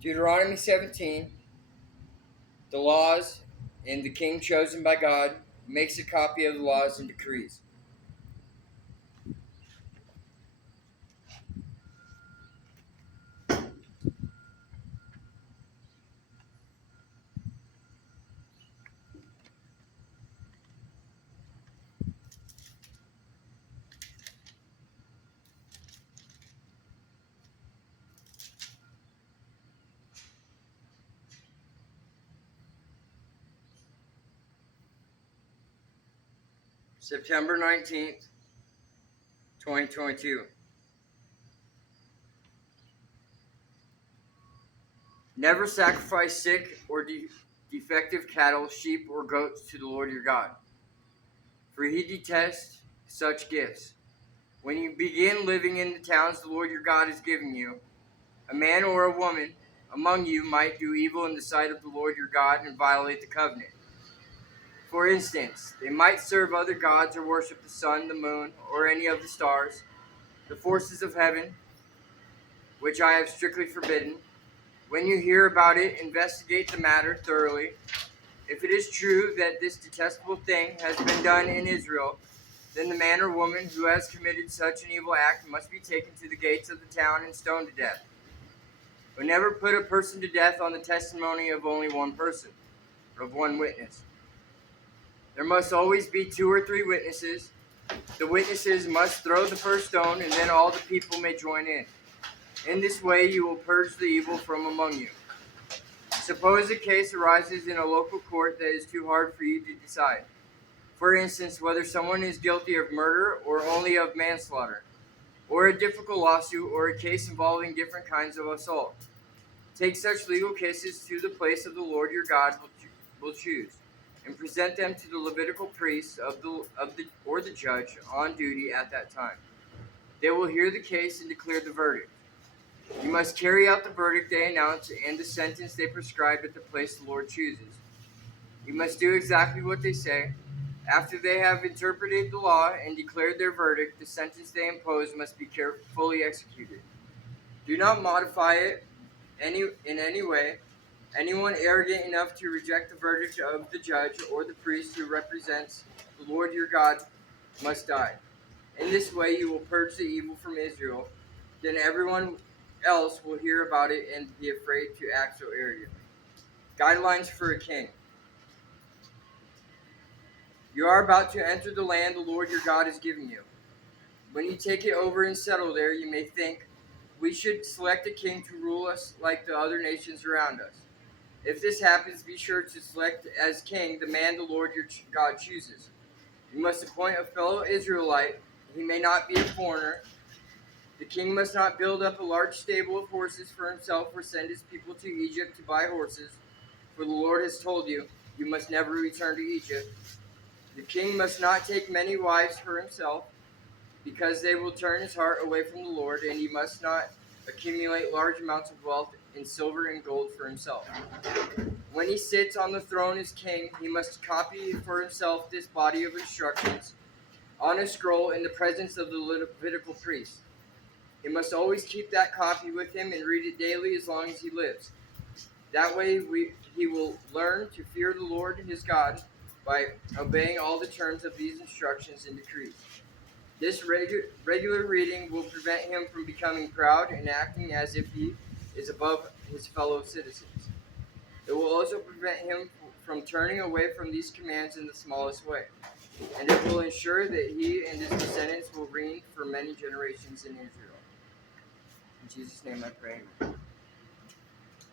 Deuteronomy 17, the laws, and the king chosen by God makes a copy of the laws and decrees. September 19th, 2022. Never sacrifice sick or defective cattle, sheep, or goats to the Lord your God, for he detests such gifts. When you begin living in the towns the Lord your God is giving you, a man or a woman among you might do evil in the sight of the Lord your God and violate the covenant. For instance, they might serve other gods or worship the sun, the moon, or any of the stars, the forces of heaven, which I have strictly forbidden. When you hear about it, investigate the matter thoroughly. If it is true that this detestable thing has been done in Israel, then the man or woman who has committed such an evil act must be taken to the gates of the town and stoned to death. But never put a person to death on the testimony of only one person, or of one witness. There must always be 2 or 3 witnesses. The witnesses must throw the first stone, and then all the people may join in. In this way you will purge the evil from among you. Suppose a case arises in a local court that is too hard for you to decide. For instance, whether someone is guilty of murder or only of manslaughter, or a difficult lawsuit, or a case involving different kinds of assault. Take such legal cases to the place of the Lord your God will choose, and present them to the Levitical priests or the judge on duty at that time. They will hear the case and declare the verdict. You must carry out the verdict they announce and the sentence they prescribe at the place the Lord chooses. You must do exactly what they say. After they have interpreted the law and declared their verdict, the sentence they impose must be carefully executed. Do not modify it in any way. Anyone arrogant enough to reject the verdict of the judge or the priest who represents the Lord your God must die. In this way you will purge the evil from Israel. Then everyone else will hear about it and be afraid to act so arrogantly. Guidelines for a king. You are about to enter the land the Lord your God is giving you. When you take it over and settle there, you may think, we should select a king to rule us like the other nations around us. If this happens, be sure to select as king the man the Lord your God chooses. You must appoint a fellow Israelite. He may not be a foreigner. The king must not build up a large stable of horses for himself or send his people to Egypt to buy horses, for the Lord has told you, you must never return to Egypt. The king must not take many wives for himself, because they will turn his heart away from the Lord, and he must not accumulate large amounts of wealth in silver and gold for himself. When he sits on the throne as king, he must copy for himself this body of instructions on a scroll in the presence of the Levitical priest. He must always keep that copy with him and read it daily as long as he lives. That way he will learn to fear the Lord his God by obeying all the terms of these instructions and decrees. This regular reading will prevent him from becoming proud and acting as if he is above his fellow citizens. It will also prevent him from turning away from these commands in the smallest way, and it will ensure that he and his descendants will reign for many generations in Israel. In Jesus' name I pray.